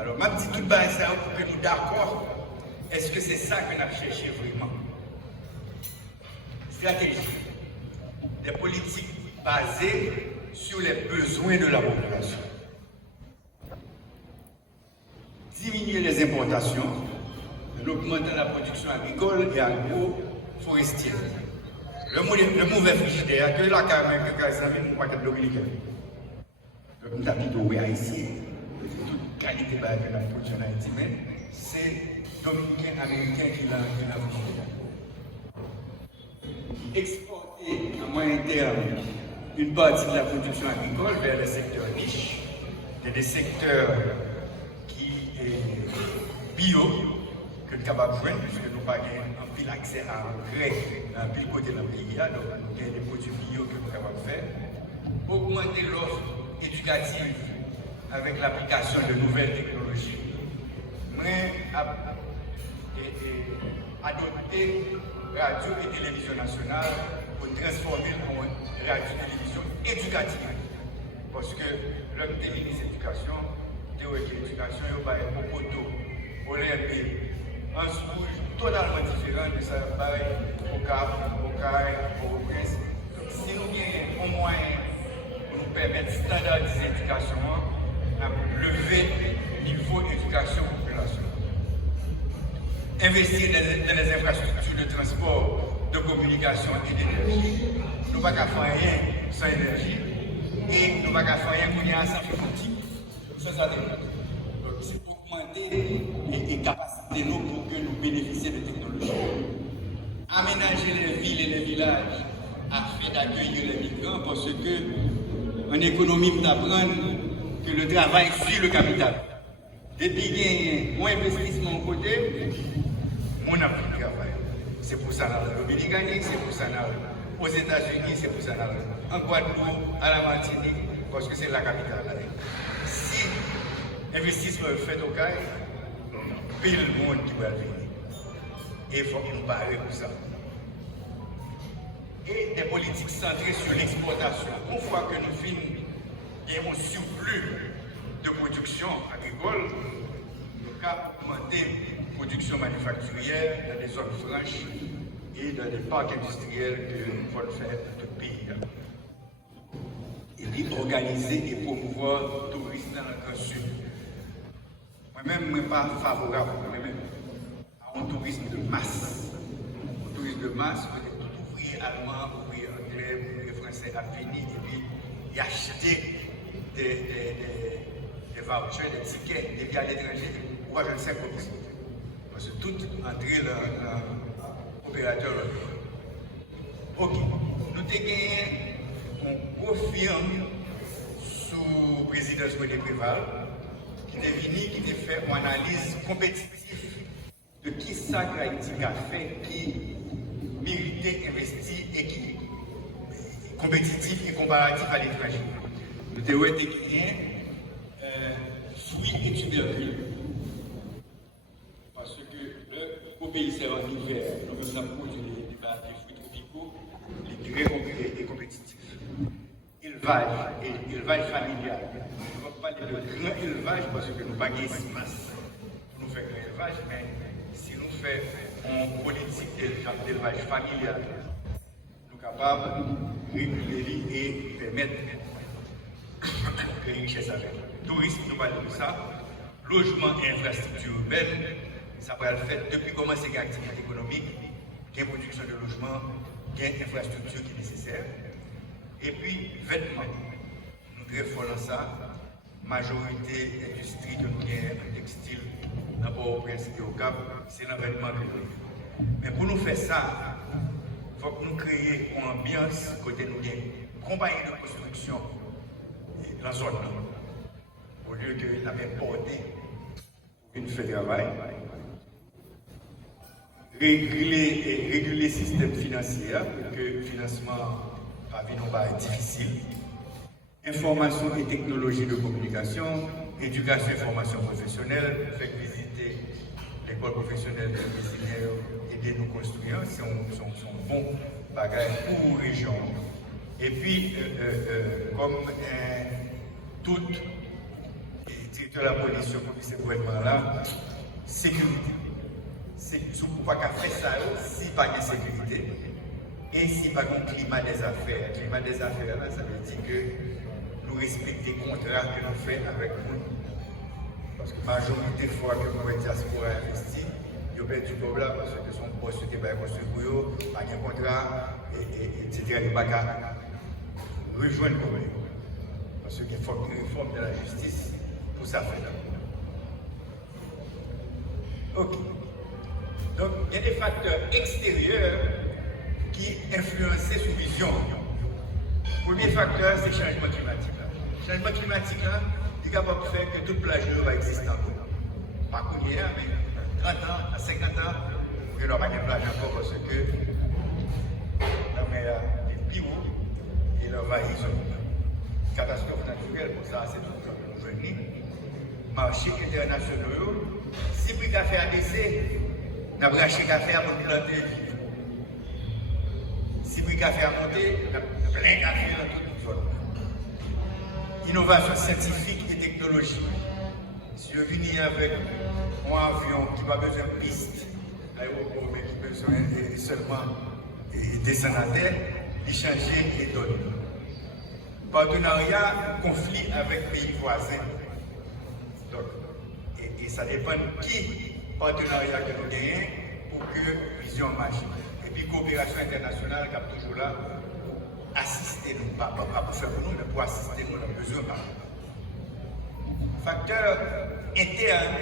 Alors, ma petite qui base ça pour que nous d'accord, est-ce que c'est ça que nous avons cherché vraiment? Stratégie. Des politiques basées sur les besoins de la population. Diminuer les importations, en augmentant la production agricole et agro-forestière. Le mauvais frigidaire, que la carrière que Gaza met un paquet de dominicains. Donc, nous avons plutôt ici, toute qualité de la production en Haïti, mais c'est dominicain, américain qui l'a fait. Exporter à moyen terme une partie de la production agricole vers les secteurs riches, des secteurs qui est bio, que nous sommes capables de joindre, puisque nous n'avons pas un pile accès à engrais dans un pile côté dans le pays, donc nous avons des produits bio que nous sommes capables de faire. Augmenter l'offre éducative avec l'application de nouvelles technologies. Mais adopter radio et télévision nationale pour transformer en radio-télévision éducative. Parce que l'homme des ministres d'éducation, théorie d'éducation, il y a un poteau, olympique, un rouge totalement différent de ça, au Cap, au Caire, au Prince. Donc, si nous avons un moyen pour nous permettre de standardiser l'éducation, de lever le niveau d'éducation population. Investir dans les infrastructures de transport, de communication et d'énergie. Nous ne pouvons pas faire rien sans énergie et nous ne pouvons pas faire rien sans fibre. C'est ça. Donc, c'est augmenter les capacités pour que nous bénéficions de technologies. Aménager les villes et les villages afin d'accueillir les migrants parce que en économie, nous apprenons que le travail suit le capital. Depuis qu'il y a moins d'investissement au côté, on n'a plus de travail. C'est pour ça que nous Dominicanie, c'est pour ça que aux États-Unis, c'est pour ça que en Guadeloupe, à la Martinique, parce que c'est la capitale. Si l'investissement est fait au CAI, pile le monde qui va venir. Et il faut que nous parlions pour ça. Et des politiques centrées sur l'exportation. Une fois que nous finissons un surplus de production agricole, nous pouvons augmenter la production manufacturière dans des zones franches et dans des parcs industriels que nous pouvons faire dans tout le pays. Et puis organiser et promouvoir le tourisme dans le Grand Sud. Moi-même, je ne suis pas favorable à un tourisme de masse. Un tourisme de masse, peut-être tout ouvrier allemand, ouvrier anglais, ouvrier français à venir et puis y acheter des vouchers, des tickets, des billets à l'étranger pour avoir 5%. Parce que tout entrer dans l'opérateur. Ok, nous avons gagné, on confirme sous la présidence de Préval qui est venu, qui a fait une analyse compétitive de qui ça Haïti a fait, qui méritait investir et qui est compétitif et comparatif à l'étranger. Nous avons été gagnés fruits et tubercules. Parce que le pays c'est en hiver, nous avons produit des fruits tropicaux, les grains et compétitifs. Élevage familial. Nous ne parler de grand élevage parce que nous n'avons pas d'espace pour nous faire grand élevage, mais si nous faisons une politique d'élevage familial, nous sommes capables de réguler et permettre que les richesses avec. Tourisme, nous parlons de ça. Logement et infrastructure urbaine, ça va le faire depuis commencer l'activité économique, qu'il y ait production de logement, qu'il y ait infrastructure qui est nécessaire. Et puis, vêtements. Nous très forts dans ça. Majorité d'industrie de nous en textile, dans Port-au-Prince et au Cap, c'est l'environnement que nous. Mais pour nous faire ça, il faut que nous créions une ambiance côté nous gagnons. Compagnie de construction dans la zone. Au lieu de la même portée pour une fait travail. Réguler le système financier pour que le financement pas difficile. Information et technologie de communication, éducation et formation professionnelle, faire visiter l'école professionnelle des ingénieurs, aider nos construire, c'est un bon bagage pour la région. Et puis, comme toute directeur de la police, le commissaire gouvernement là, sécurité. C'est ne pouvez pas faire ça si pas de sécurité et si pas de climat des affaires. Le climat des affaires, là, ça veut dire que nous respectons les contrats que nous faisons avec nous. Parce que la majorité des fois que nous diaspora investi, ils ont perdu du problème parce que son poste qui est construit pour eux, pas de contrat, etc. Ils ne peuvent pas rejoindre le problème. Parce qu'il faut une réforme de la justice pour ça faire. Ok. Donc, il y a des facteurs extérieurs qui influencent cette vision. Le premier facteur, c'est le changement climatique. Le changement climatique, il est capable de faire que toute plage va exister encore. Pas qu'on y est, mais 30 ans, à 50 ans, il n'y aura pas de plage encore parce que la mer est plus haut et l'envahit son catastrophe naturelle. Pour ça, c'est tout comme venir. Marchés internationaux, si le café a baissé, on a braché café pour planter les vignes. Si le café a monté, on a plein de café dans toute une zone. Innovation scientifique et technologique. Si vous venez avec un avion qui n'a pas besoin de piste, l'aéroport, mais qui a besoin seulement de descendre à terre, il change les données. Partenariat, conflit avec pays voisins. Donc, et ça dépend de qui partenariat que nous gagnons pour que vision marche. Et puis coopération internationale qui est toujours là pour assister nous, pas pour faire pour nous, mais pour assister nous dans le besoin. Facteur interne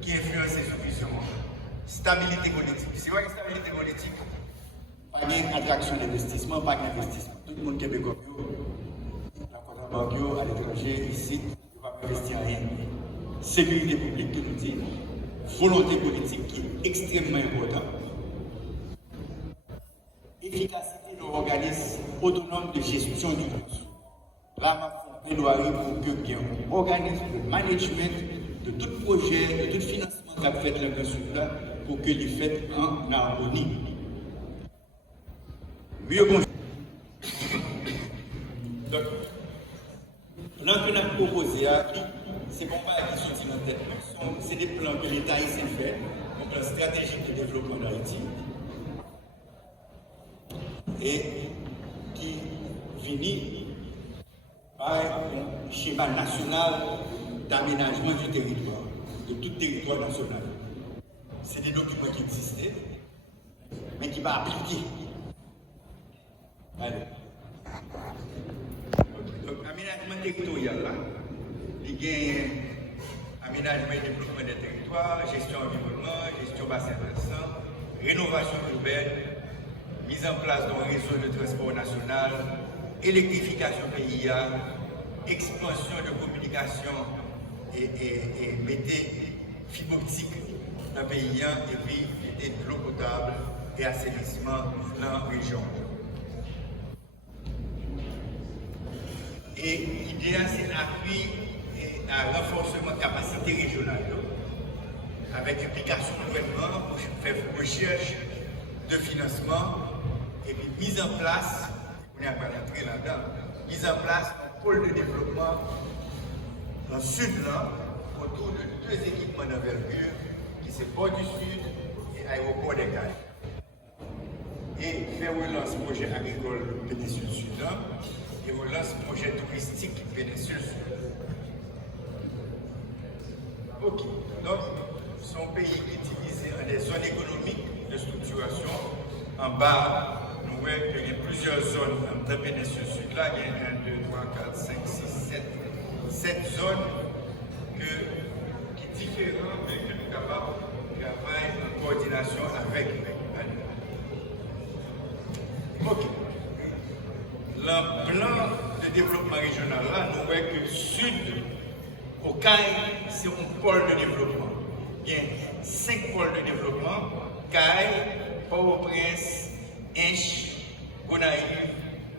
qui influence cette vision. Stabilité politique. C'est vrai que stabilité politique, pas d'attraction d'investissement, pas d'investissement. Tout le monde québécois, dans le banque à l'étranger, ici, ne va pas investir en rien. Sécurité publique, que nous dit, volonté politique qui est extrêmement importante, efficacité de l'organisme autonome de gestion du réseau. Là, on plaidoyer pour que il y ait un organisme de management de tout projet, de tout financement qu'a fait le Sud-là pour que les faits en harmonie. Mieux bon. Donc, là que nous avons proposé, c'est bon pas qui sont en tête. C'est des plans que l'État haïtien fait, un plan stratégique de développement d'Haïti, et qui finit par un schéma national d'aménagement du territoire, de tout territoire national. C'est des documents qui existaient, mais qui ne sont pas appliqués. Allez. Donc, aménagement territorial, là, il y a aménagement et développement des territoires, gestion environnement, gestion bassin versant, rénovation urbaine, mise en place d'un réseau de transport national, électrification PIA, expansion de communication et mettez fibre optique dans le pays et puis mettez de l'eau potable et assainissement dans la région. Et l'idée, c'est l'appui et un renforcement de capacité régionale, avec l'implication du gouvernement pour faire recherche de financement et puis mise en place, on n'a pas rentré là-dedans, mise en place un pôle de développement dans le sud là, autour de 2 équipements d'envergure qui sont Port du Sud et Aéroport des Cayes. Et faire relance projet agricole péninsule sud là, et relance projet touristique péninsule sud. Ok, donc son pays est divisé en des zones économiques de structuration. En bas, nous voyons qu'il y a plusieurs zones dans la péninsule sud là, il y a 1, 2, 3, 4, 5, 6, 7 zones qui sont différentes mais que nous sommes capables de travailler en coordination avec ok. Le plan de développement régional là, nous voyons que le sud, au CAI, c'est un pôle de développement. Il y a 5 pôles de développement, CAI, Port-au-Prince, Inch, Gonaïve,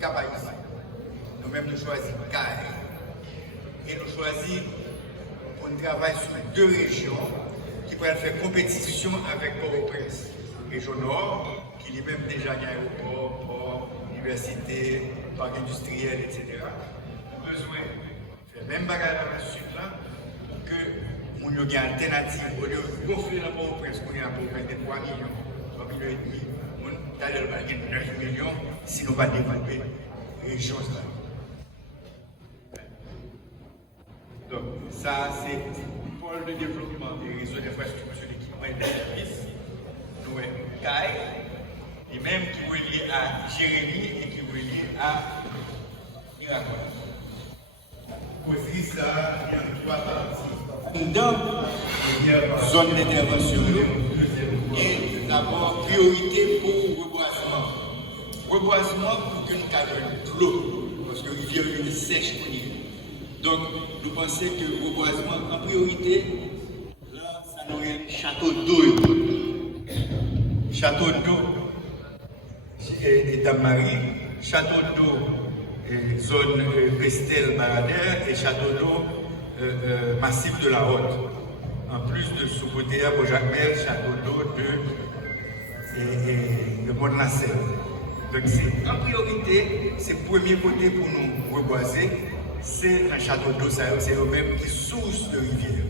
Cap-Haïtien. Nous-mêmes, nous choisissons CAI. Et nous choisissons pour nous travailler sur 2 régions qui pourraient faire compétition avec Port-au-Prince. Région Nord, qui lui-même déjà un aéroport, port, université, parc industriel, etc. Nous avons besoin de faire même bagarre dans le sud là, que nous avons une alternative. Au lieu de gonfler la Port-au-Prince, on est à Port-au-Prince de 3 millions, 3 millions et demi, on va gagner 9 millions si nous ne pas développer les choses là. Donc, ça, c'est le pôle de développement des réseaux d'infrastructures d'équipement et de services. Nous avons CAI, et même qui est lié à Jérémy et qui est lié à Miracle. Aussi, ça, il y a 3 parties. Dans la zone d'intervention, et d'abord, priorité pour reboisement. Reboisement pour que nous ayons de l'eau, parce que la rivière est sèche. Donc, nous pensons que le reboisement, en priorité, là, ça nous est château d'eau. Château d'eau et Dame-Marie, château d'eau et zone Bestel-Baradère et château d'eau massif de la Haute. En plus de Sous-Côté à Beaujacmel, château d'eau de Mont-Lassel. Donc, c'est en priorité, c'est le premier côté pour nous reboiser. C'est un château d'eau, c'est le même qui source de rivière.